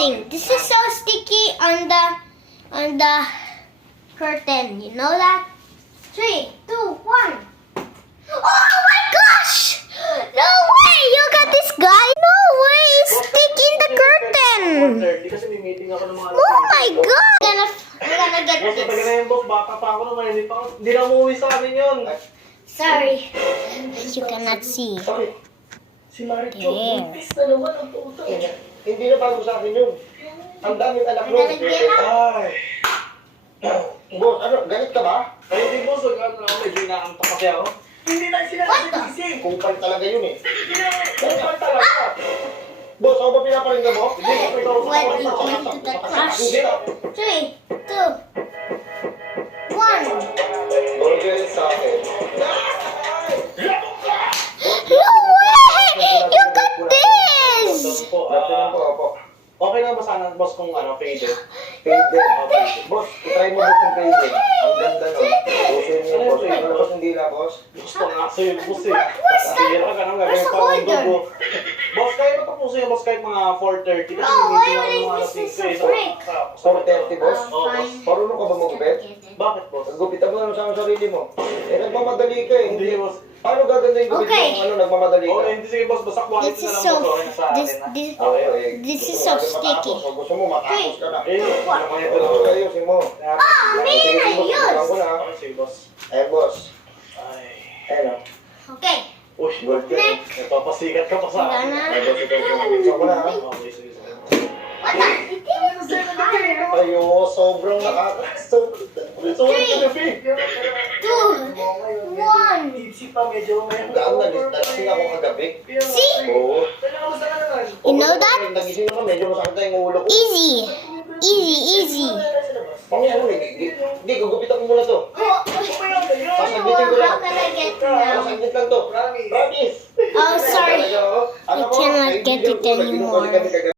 something. This is so sticky on the curtain. You know that? 3, 2, 1. Oh my gosh! No way! You got this guy? No way! It's stick in the curtain. 1:30 kasi may meeting ako ng mga Oh my god! I'm gonna get Boss, patagal na this. yun, boss. Baka pa ako naman. Hindi na umuwi sa amin yun. Sorry. You cannot see. Sorry. Si Marit There. yung buntis na naman ang puto. Hindi na bago sa akin yun. Ang daming anak I'm mo. gonna get up. Ay. Boss, ano, galit ka ba? Ay, hindi boss. Ano ako, medyo inaantok kasi ako. Hindi na sila What the? nagising. Kupal talaga yun eh. Kupal talaga. Boss, ako ba pinaparinggan mo? Hindi ko ikaw sa When kapatid we ko. went to the crash. Hindi na. 3, 2, 1. Burger sa akin. No way! You got this! Po, Tingnan ko, opo. okay na ba sana, boss, kung faded? Faded. Boss, itry mo boss yung faded. Ang ganda no. Pusin mo boss. Ano boss hindi na boss? Gusto nga sa'yo, boss eh. Where's that? Hindi ka ganun Where's gagawin the pa ang holder? dugo. Boss, kaya ba tapusin yung boss kahit mga 4:30? Kasi Oh, may why meeting ako would ng mga this is so 5:00 eh. quick? 4:30 boss? Oo, boss. Marunong ka ba magupit? Bakit, boss? Gupitan mo naman sa sarili mo. Eh, nagmamadali ka eh. Hindi, boss. Paano gaganda yung gupit Okay. mo kung nagmamadali ka? Okay, hindi sige, boss. Basta quality This na is lang, so, boss. Okay na sa akin, this, ha? this, Okay, okay. this is Gusto so mo natin sticky. matapos. Gusto mo matapos ka na. Eh, alam mo yan, Ito boss. ayusin mo. Oh, man, Sige, I boss, used. bilang ko na. Okay, sige, boss. Eh, boss. Ay. Ayun o. Okay. Uy, Good ka. Next. napapasikat ka pa sa Wala akin. na. Ay, boss, ito. Gusto ko na. ha? Okay, sige, sige. What the? Ayo, sobrang nakaka-sobrang. Sorry, Kanafi. 2, 1. Tipsy pa, medyo may... Gaan na, nagising ako kagabi. See? Oo. You know that? Nagising ako, medyo masakit na yung ulo ko. Easy. Easy, easy. Mamaya, hindi, gugupitan ko muna to. How can I get now? Masakit lang to. Promise. Oh, sorry. Talaga, oh. Ano I ko, cannot kaibigan get it ko, naging anymore. kami kagabi.